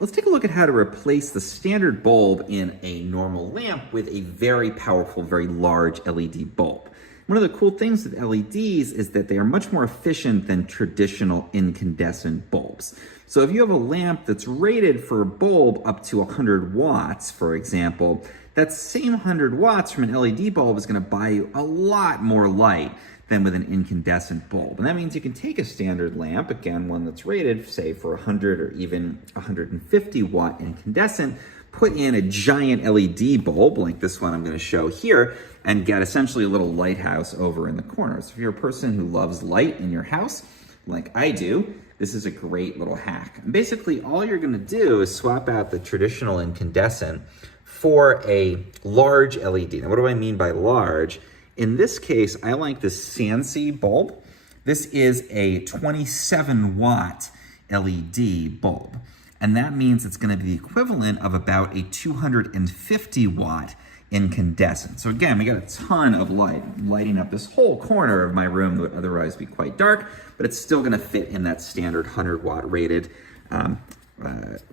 Let's take a look at how to replace the standard bulb in a normal lamp with a very powerful, very large LED bulb. One of the cool things with LEDs is that they are much more efficient than traditional incandescent bulbs. So if you have a lamp that's rated for a bulb up to 100 watts, for example, that same 100 watts from an LED bulb is going to buy you a lot more light than with an incandescent bulb. And that means you can take a standard lamp, again, one that's rated, say, for 100 or even 150 watt incandescent, put in a giant LED bulb, like this one I'm going to show here, and get essentially a little lighthouse over in the corner. So if you're a person who loves light in your house, like I do, this is a great little hack. And basically, all you're going to do is swap out the traditional incandescent for a large LED. Now, what do I mean by large? In this case, I like this Sansi bulb. This is a 27 watt LED bulb. And that means it's going to be the equivalent of about a 250 watt incandescent. So again, we got a ton of light. I'm lighting up this whole corner of my room that would otherwise be quite dark, but it's still going to fit in that standard 100 watt rated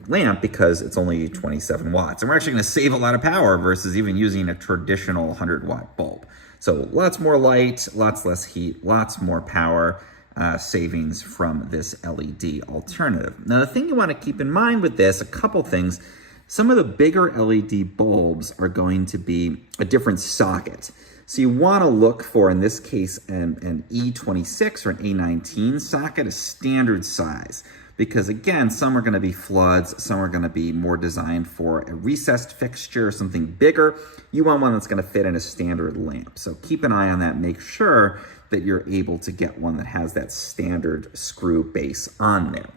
lamp because it's only 27 watts. And we're actually going to save a lot of power versus even using a traditional 100 watt bulb. So lots more light, lots less heat, lots more power savings from this LED alternative. Now, the thing you want to keep in mind with this, a couple things. Some of the bigger LED bulbs are going to be a different socket. So you want to look for, in this case, an E26 or an A19 socket, a standard size. Because again, some are going to be floods, some are going to be more designed for a recessed fixture, something bigger. You want one that's going to fit in a standard lamp. So keep an eye on that. Make sure that you're able to get one that has that standard screw base on there.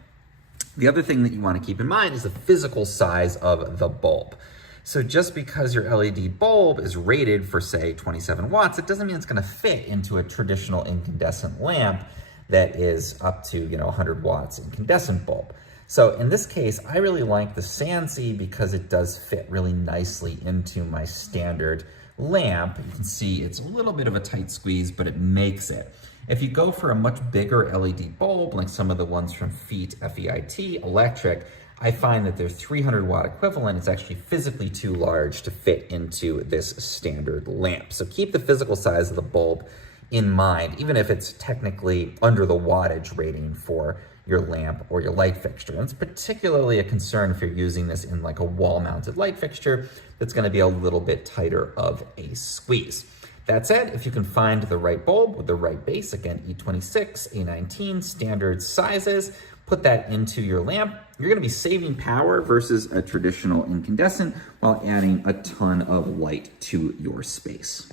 The other thing that you want to keep in mind is the physical size of the bulb. So just because your LED bulb is rated for, say, 27 watts, it doesn't mean it's going to fit into a traditional incandescent lamp that is up to, 100 watts incandescent bulb. So in this case, I really like the Sansi because it does fit really nicely into my standard lamp. You can see it's a little bit of a tight squeeze, but it makes it. If you go for a much bigger LED bulb, like some of the ones from FEIT, F-E-I-T, electric, I find that their 300 watt equivalent is actually physically too large to fit into this standard lamp. So keep the physical size of the bulb in mind, even if it's technically under the wattage rating for your lamp or your light fixture. And it's particularly a concern if you're using this in like a wall-mounted light fixture that's going to be a little bit tighter of a squeeze. That said, if you can find the right bulb with the right base, again, E26, A19, standard sizes, put that into your lamp, you're going to be saving power versus a traditional incandescent while adding a ton of light to your space.